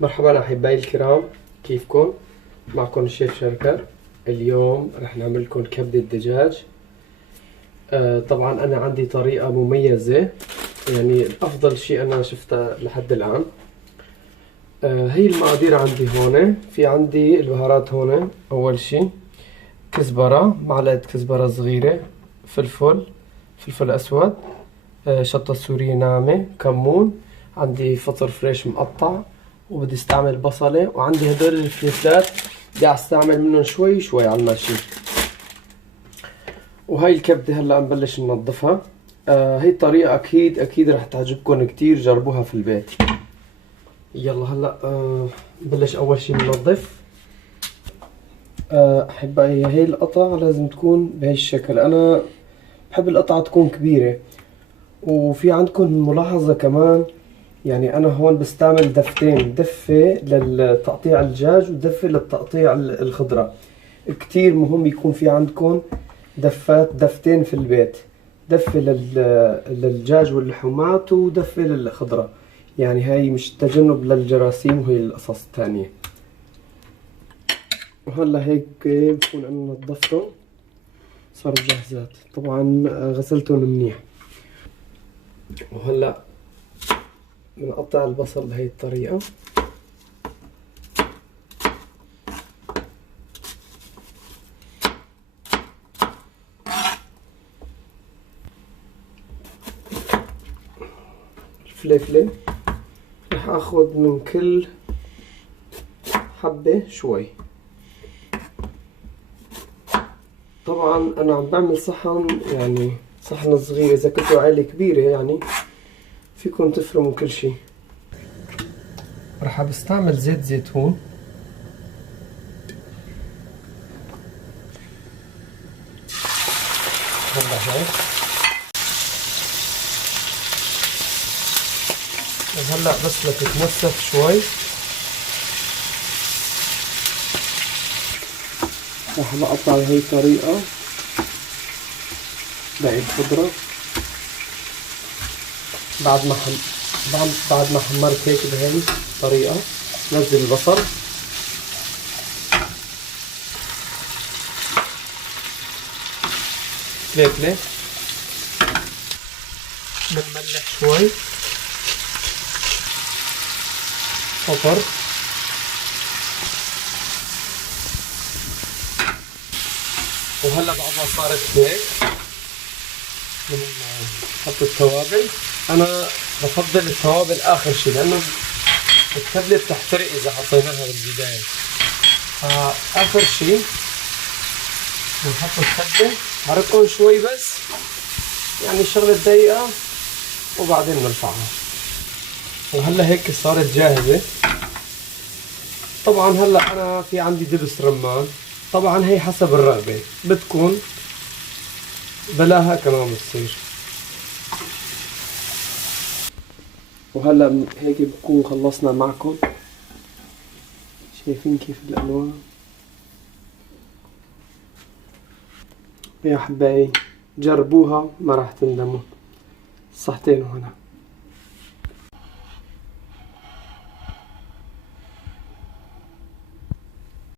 مرحبا أحبائي الكرام، كيفكم؟ معكم الشيف شركر. اليوم رح نعمل لكم كبدة دجاج. طبعا أنا عندي طريقة مميزة، يعني أفضل شيء أنا شفتها لحد الآن. هي المقادير عندي هون. في عندي البهارات هون. أول شيء كزبرة، معلقة كزبرة صغيرة، فلفل أسود، شطة سورية ناعمة، كمون، عندي فطر فريش مقطع، وبدي استعمل بصلة، وعندي هدول الفلفلات بدي استعمل منهم شوي شوي على الماشي. وهي الكبدة هلا نبلش ننظفها. هي الطريقة اكيد رح تعجبكم كتير، جربوها في البيت. يلا هلا نبلش اول شي ننظف. احبائي هي القطع لازم تكون بهي الشكل. انا بحب القطعة تكون كبيرة. وفي عندكم ملاحظة كمان، يعني أنا هون بستعمل دفتين، دفة للتقطيع الدجاج ودفة للتقطيع الخضرة. كتير مهم يكون في عندكم دفتين في البيت، دفة للدجاج واللحومات ودفة للخضرة، يعني هاي مش تجنب للجراثيم وهي القصص الثانية. وهلا هيك بكون أنا نظفتهم، صاروا جاهزات. طبعا غسلتهم منيح. وهلا بنقطع البصل بهي الطريقة. الفلفلة رح اخذ من كل حبة شوي. طبعا انا عم بعمل صحن، يعني صحن صغير. اذا كنتوا عائلة كبيرة يعني فيكم تفرموا كل شي. رح بستعمل زيت زيتون. هلا هيك. وهلا بس لتتنسف شوي رح بقطع بهي الطريقة باقي الخضرة. بعد ما حمرت هيك بهي الطريقة نزل البصل، فلفلة، بنملح شوي، فطر، وهلا بعد ما صارت هيك بنحط التوابل. انا بفضل التوابل اخر شي، لانه الكبدة بتحترق اذا حطيناها بالبداية. اخر شي بنحط الكبدة، حركهم شوي بس، يعني شغلة دقيقة، وبعدين نرفعها. وهلا هيك صارت جاهزة. طبعا هلا انا في عندي دبس رمان. طبعا هي حسب الرغبة، بتكون بلاها كمان بتصير. وهلا هيك بكون خلصنا معكم. شايفين كيف الالوان يا احبائي؟ جربوها ما راح تندموا. صحتين وهنا.